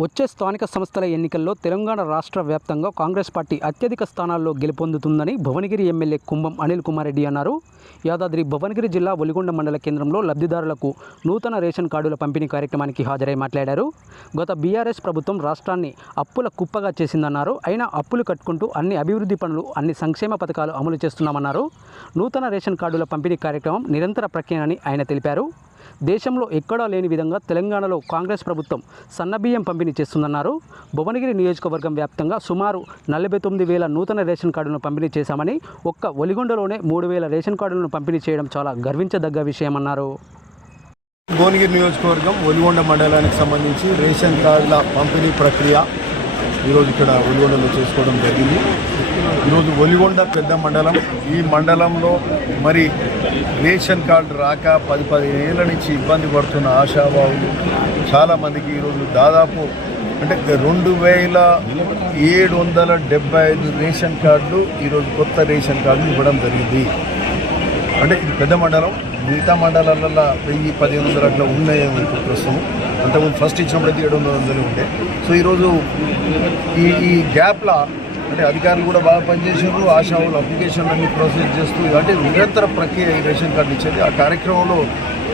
వచ్చే స్థానిక సంస్థల ఎన్నికల్లో తెలంగాణ రాష్ట్ర వ్యాప్తంగా కాంగ్రెస్ పార్టీ అత్యధిక స్థానాల్లో గెలుపొందుతుందని భువనగిరి ఎమ్మెల్యే కుంభం అనిల్ కుమార్ రెడ్డి అన్నారు. యాదాద్రి భువనగిరి జిల్లా ఒలిగొండ మండల కేంద్రంలో లబ్ధిదారులకు నూతన రేషన్ కార్డుల పంపిణీ కార్యక్రమానికి హాజరై మాట్లాడారు. గత బీఆర్ఎస్ ప్రభుత్వం రాష్ట్రాన్ని అప్పుల కుప్పగా చేసిందన్నారు. అయినా అప్పులు కట్టుకుంటూ అన్ని అభివృద్ధి పనులు అన్ని సంక్షేమ పథకాలు అమలు చేస్తున్నామన్నారు. నూతన రేషన్ కార్డుల పంపిణీ కార్యక్రమం నిరంతర ప్రక్రియ అని ఆయన తెలిపారు. దేశంలో ఎక్కడా లేని విధంగా తెలంగాణలో కాంగ్రెస్ ప్రభుత్వం సన్నబియ్యం పంపిణీ చేస్తుందన్నారు. భువనగిరి నియోజకవర్గం వ్యాప్తంగా సుమారు నలభై తొమ్మిది వేల నూతన రేషన్ కార్డులను పంపిణీ చేశామని ఒక్క ఒలిగొండలోనే మూడు వేల రేషన్ కార్డులను పంపిణీ చేయడం చాలా గర్వించదగ్గ విషయమన్నారు. భువనగిరి నియోజకవర్గం ఒలిగొండ మండలానికి సంబంధించి రేషన్ కార్డుల పంపిణీ ప్రక్రియ ఈరోజు ఇక్కడ ఒలిగొండలో చేసుకోవడం జరిగింది. ఈరోజు ఒలిగొండ పెద్ద మండలం. ఈ మండలంలో మరి రేషన్ కార్డు రాక పది పదిహేను ఏళ్ళ నుంచి ఇబ్బంది పడుతున్న ఆశాభావులు చాలామందికి ఈరోజు దాదాపు అంటే రెండు వేల ఏడు వందల డెబ్బై ఐదు రేషన్ కార్డులు ఈరోజు కొత్త రేషన్ కార్డులు ఇవ్వడం జరిగింది. అంటే ఇది పెద్ద మండలం. మిగతా మండలాలలో వెయ్యి పదిహేను వందల అట్లా ఉన్నాయని ప్రస్తుతం. అంతకుముందు ఫస్ట్ ఇచ్చినప్పుడు అయితే ఏడు వందల వందలు ఉండే. సో ఈరోజు ఈ ఈ గ్యాప్లో అంటే అధికారులు కూడా బాగా పనిచేసారు ఆశావులు అప్లికేషన్లన్నీ ప్రాసెస్ చేస్తూ అంటే నిరంతర ప్రక్రియ ఈ రేషన్ కార్డు ఇచ్చేది. ఆ కార్యక్రమంలో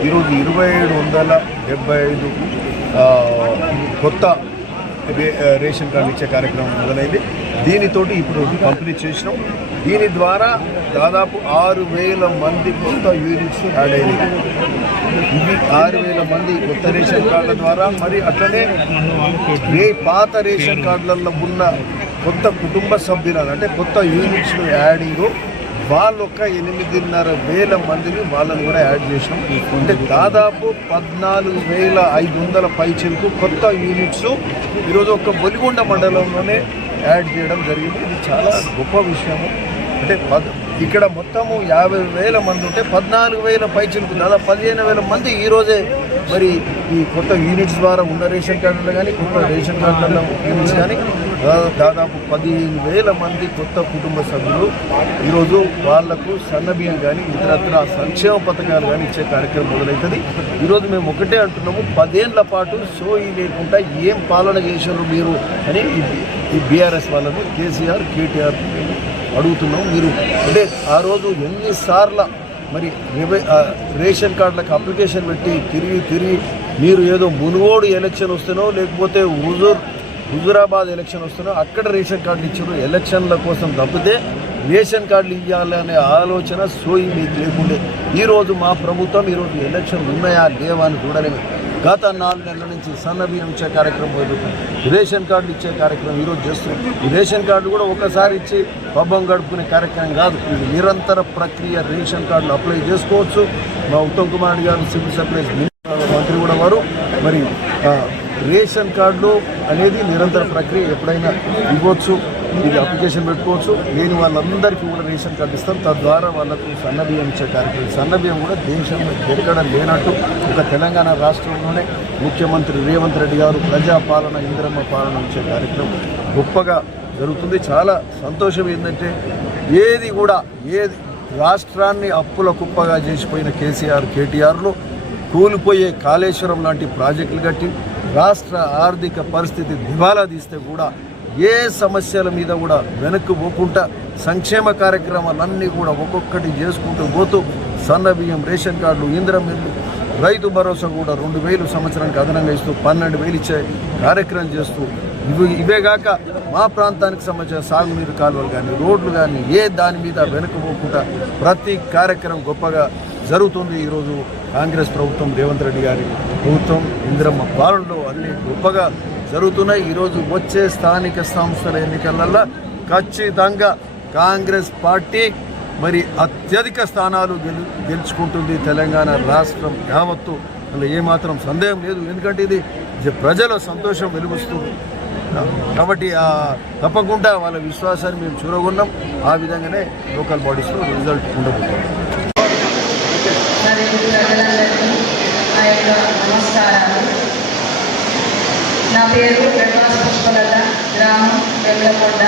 ఈరోజు ఇరవై ఏడు వందల డెబ్బై ఐదు కొత్త రేషన్ కార్డు ఇచ్చే కార్యక్రమం మొదలైంది. దీనితోటి ఇప్పుడు పంపిణీ చేసినాం. దీని ద్వారా దాదాపు ఆరు వేల మంది కొత్త యూనిట్స్ యాడ్ అయినాయి. ఇవి ఆరు వేల మంది కొత్త రేషన్ కార్డుల ద్వారా మరి అట్లనే రే పాత రేషన్ కార్డులలో ఉన్న కొత్త కుటుంబ సభ్యులను అంటే కొత్త యూనిట్స్ను యాడింగ్ వాళ్ళు ఒక ఎనిమిదిన్నర వేల మందిని వాళ్ళని కూడా యాడ్ చేసినాం. అంటే దాదాపు పద్నాలుగు వేల ఐదు వందల పైచలకు కొత్త యూనిట్స్ ఈరోజు ఒక బొలిగొండ మండలంలోనే యాడ్ చేయడం జరిగింది. ఇది చాలా గొప్ప విషయము. అంటే పద్ ఇక్కడ మొత్తము యాభై వేల మంది ఉంటే పద్నాలుగు వేల పైచలకు దాదాపు పదిహేను వేల మంది ఈరోజే మరి ఈ కొత్త యూనిట్స్ ద్వారా ఉన్న రేషన్ కార్డులు కానీ కొత్త రేషన్ కార్డుల యూనిట్స్ కానీ దాదాపు పదిహేను వేల మంది కొత్త కుటుంబ సభ్యులు ఈరోజు వాళ్ళకు సన్నబియ్యం కానీ ఇతరత్ర సంక్షేమ పథకాలు కానీ ఇచ్చే కార్యక్రమం మొదలవుతుంది ఈరోజు మేము ఒకటే అంటున్నాము పదేళ్ళ పాటు సోయి లేకుండా ఏం పాలన చేశారు మీరు అని ఈ- బీఆర్ఎస్ వాళ్ళను కేసీఆర్ కేటీఆర్ అడుగుతున్నాం. మీరు అంటే ఆ రోజు ఎన్నిసార్లు మరి రేషన్ కార్డులకు అప్లికేషన్ పెట్టి తిరిగి తిరిగి మీరు ఏదో మునుగోడు ఎలక్షన్ వస్తేనో లేకపోతే హుజూర్ హుజురాబాద్ ఎలక్షన్ వస్తేనో అక్కడ రేషన్ కార్డులు ఇచ్చారు. ఎలక్షన్ల కోసం తప్పితే రేషన్ కార్డులు ఇవ్వాలనే ఆలోచన సోయి మీకు లేకుండే. ఈరోజు మా ప్రభుత్వం ఈరోజు ఎలక్షన్లు ఉన్నాయా లేవా అని చూడలేము. గత నాలుగు నెలల నుంచి సన్న బియ్యం ఇచ్చే కార్యక్రమం మొదలుపెట్టాం. రేషన్ కార్డులు ఇచ్చే కార్యక్రమం ఈరోజు చేస్తున్నాం. ఈ రేషన్ కార్డు కూడా ఒకసారి ఇచ్చి పబ్బం గడుపుకునే కార్యక్రమం కాదు. ఇది నిరంతర ప్రక్రియ రేషన్ కార్డులు అప్లై చేసుకోవచ్చు. మా ఉత్తమ్ కుమార్ గారు సివిల్ సప్లైస్ మంత్రి కూడా వారు. మరి రేషన్ కార్డులు అనేది నిరంతర ప్రక్రియ ఎప్పుడైనా ఇవ్వచ్చు. ఇది అప్లికేషన్ పెట్టుకోవచ్చు. లేని వాళ్ళందరికీ కూడా రేషన్ కార్డు ఇస్తాం తద్వారా వాళ్ళకు సన్నబియ్యం ఇచ్చే కార్యక్రమం. సన్నబియ్యం కూడా దేశంలో ఎక్కడ లేనట్టు ఒక తెలంగాణ రాష్ట్రంలోనే ముఖ్యమంత్రి రేవంత్ రెడ్డి గారు ప్రజాపాలన ఇంద్రమ్మ పాలన ఇచ్చే కార్యక్రమం గొప్పగా జరుగుతుంది. చాలా సంతోషం ఏంటంటే ఏది కూడా ఏది రాష్ట్రాన్ని అప్పుల కుప్పగా చేసిపోయిన కేసీఆర్ కేటీఆర్లు కూలిపోయే కాళేశ్వరం లాంటి ప్రాజెక్టులు కట్టి రాష్ట్ర ఆర్థిక పరిస్థితి దివాలా తీస్తే కూడా ఏ సమస్యల మీద కూడా వెనక్కి పోకుండా సంక్షేమ కార్యక్రమాలన్నీ కూడా ఒక్కొక్కటి చేసుకుంటూ పోతూ సన్న బియ్యం రేషన్ కార్డులు ఇంద్రం ఇల్లు రైతు భరోసా కూడా రెండు వేలు సంవత్సరానికి అదనంగా ఇస్తూ పన్నెండు వేలు ఇచ్చే కార్యక్రమం చేస్తూ ఇవి ఇవే కాక మా ప్రాంతానికి సంబంధించిన సాగునీరు కాలువలు కానీ రోడ్లు కానీ ఏ దాని మీద వెనుకపోకుండా ప్రతి కార్యక్రమం గొప్పగా జరుగుతుంది. ఈరోజు కాంగ్రెస్ ప్రభుత్వం రేవంత్ రెడ్డి గారి ప్రభుత్వం ఇందిరమ్మ పాలనలో అన్ని గొప్పగా జరుగుతున్నాయి. ఈరోజు వచ్చే స్థానిక సంస్థల ఎన్నికలలో ఖచ్చితంగా కాంగ్రెస్ పార్టీ మరి అత్యధిక స్థానాలు గెలు గెలుచుకుంటుంది తెలంగాణ రాష్ట్రం యావత్తు. అందులో ఏమాత్రం సందేహం లేదు. ఎందుకంటే ఇది జ- ప్రజల సంతోషం వెలుగుస్తుంది. కాబట్టి తప్పకుండా వాళ్ళ విశ్వాసాన్ని మేము చూరగొన్నాం ఆ విధంగానే లోకల్ బాడీస్లో రిజల్ట్ ఉండబోతుంది. నమస్కారాలు. నా పేరు వెంకట పుష్పలత గ్రామం వెంగకొండ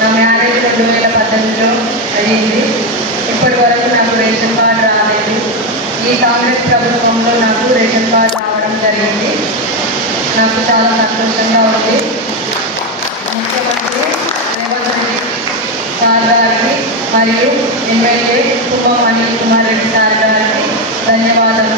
నా మ్యారేజ్ రెండు వేల పద్దెనిమిదిలో అయ్యింది. ఇప్పటి వరకు నాకు రేషన్ కార్డు రాలేదు. ఈ కాంగ్రెస్ ప్రభుత్వంలో నాకు రేషన్ కార్డు రావడం జరిగింది. నాకు చాలా సంతోషంగా ఉంది. ముఖ్యమంత్రి రేవంత్ రెడ్డి సార్ గారికి మరియు ఎమ్మెల్యే కుమ్మం అనిల్ కుమార్ రెడ్డి సార్ గారికి ధన్యవాదాలు